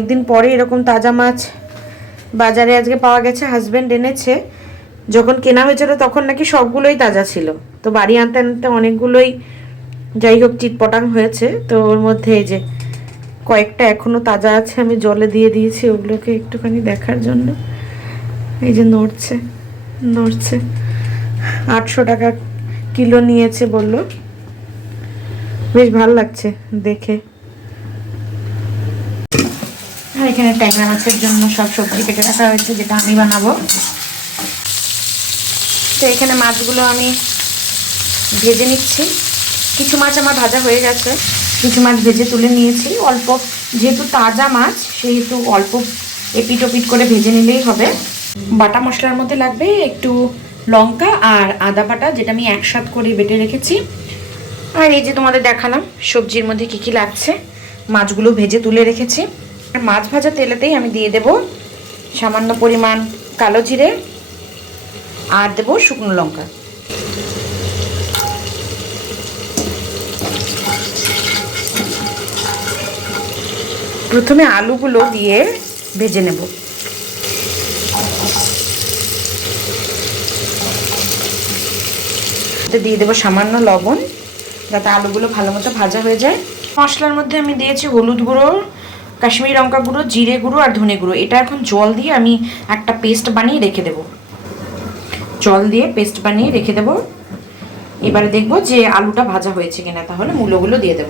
একদিন পরে এরকম তাজা মাছ বাজারে আজকে পাওয়া গেছে, হাজব্যান্ড এনেছে। যখন কেনা হয়েছিল তখন নাকি সবগুলোই তাজা ছিল, তো বাড়ি আনতে আনতে অনেকগুলোই যাই হোক চিটপটাং হয়েছে। তো ওর মধ্যে এই যে কয়েকটা এখনো তাজা আছে, আমি জলে দিয়ে দিয়েছি ওগুলোকে একটুখানি দেখার জন্য। এই যে নড়ছে নড়ছে। 800 টাকা কিলো নিয়েছে বললো, বেশ ভালো লাগছে দেখে। আর এখানে ট্যাংরা মাছের জন্য সব সবজি কেটে রাখা হয়েছে, যেটা আমি বানাবো। তো এখানে মাছগুলো আমি ভেজে নিচ্ছি। কিছু মাছ আমার ভাজা হয়ে গেছে, কিছু মাছ ভেজে তুলে নিয়েছি। অল্প, যেহেতু তাজা মাছ সেহেতু অল্প এপিট ওপিট করে ভেজে নিলেই হবে। বাটা মশলার মধ্যে লাগবে একটু লঙ্কা আর আদা বাটা, যেটা আমি একসাথে করে বেটে রেখেছি। আর এই যে তোমাদের দেখালাম সবজির মধ্যে কী কী লাগছে, মাছগুলো ভেজে তুলে রেখেছি। আর মাছ ভাজা তেলেতেই আমি দিয়ে দেব সামান্য পরিমাণ কালো জিরে আর দেব শুকনো লঙ্কা। প্রথমে আলুগুলো দিয়ে ভেজে নেব। দিয়ে দেবো সামান্য লবণ, যাতে আলুগুলো ভালো মতো ভাজা হয়ে যায়। মশলার মধ্যে আমি দিয়েছি হলুদ গুঁড়ো, কাশ্মীরি লঙ্কা গুঁড়ো, জিরে গুঁড়ো আর ধনে গুঁড়ো। এটা এখন জল দিয়ে আমি একটা পেস্ট বানিয়ে রেখে দেব। জল দিয়ে পেস্ট বানিয়ে রেখে দেব। এবারে দেখব যে আলুটা ভাজা হয়েছে কিনা, তাহলে মূলোগুলো দিয়ে দেব।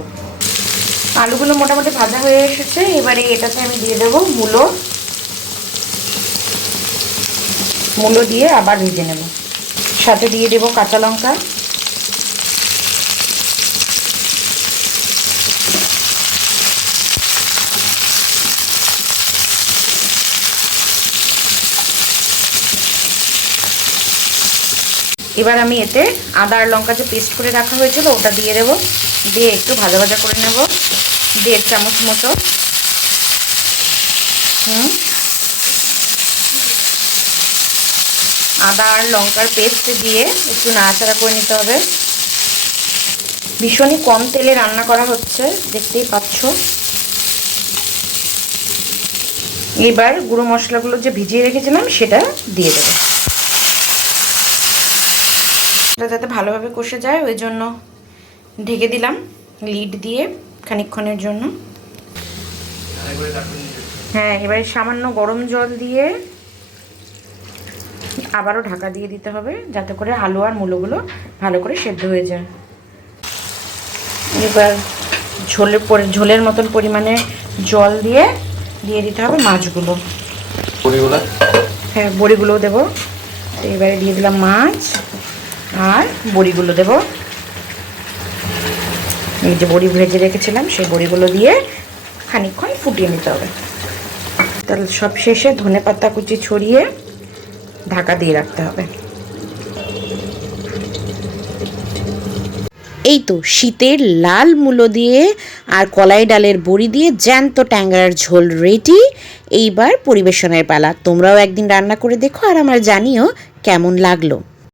আলুগুলো মোটামুটি ভাজা হয়ে এসেছে। এবারে এটাতে আমি দিয়ে দেব মূলো দিয়ে আবার ভেজে নেব। সাথে দিয়ে দেব কাঁচা লঙ্কা, এবার আমি এতে আদা আর লঙ্কা যে পেস্ট করে রাখা হয়েছিল ওটা দিয়ে দেবো। দিয়ে একটু ভাজা ভাজা করে নেব 1.5 চামচ মতো। আদা আর লঙ্কার পেস্ট দিয়ে একটু নাড়াচাড়া করে নিতে হবে। ভীষণই কম তেলে রান্না করা হচ্ছে, দেখতেই পাচ্ছ। এবার গুঁড়ো মশলাগুলো যে ভিজিয়ে রেখেছিলাম সেটা দিয়ে দেবো। এটা যাতে ভালোভাবে কষে যায় ওই জন্য ঢেকে দিলাম লিড দিয়ে খানিকক্ষণের জন্য। হ্যাঁ, এবারে সামান্য গরম জল দিয়ে আবারও ঢাকা দিয়ে দিতে হবে, যাতে করে আলু আর মূলোগুলো ভালো করে সেদ্ধ হয়ে যায়। এবার ঝোলের মতন পরিমাণে জল দিয়ে দিতে হবে মাছগুলো। হ্যাঁ, বড়িগুলোও দেবো। তো এবারে দিয়ে দিলাম মাছ আর বড়িগুলো দেব। এই যে বড়ি ভেজে রেখেছিলাম সেই বড়িগুলো দিয়ে খানিকক্ষণ ফুটিয়ে নিতে হবে। তাহলে সব শেষে ধনেপাতা কুচি ছড়িয়ে ঢাকা দিয়ে রাখতে হবে। এই তো শীতের লাল মূলো দিয়ে আর কলাই ডালের বড়ি দিয়ে জ্যান্ত ট্যাংরার ঝোল রেডি। এইবার পরিবেশনের পালা। তোমরাও একদিন রান্না করে দেখো আর আমার জানিও কেমন লাগলো।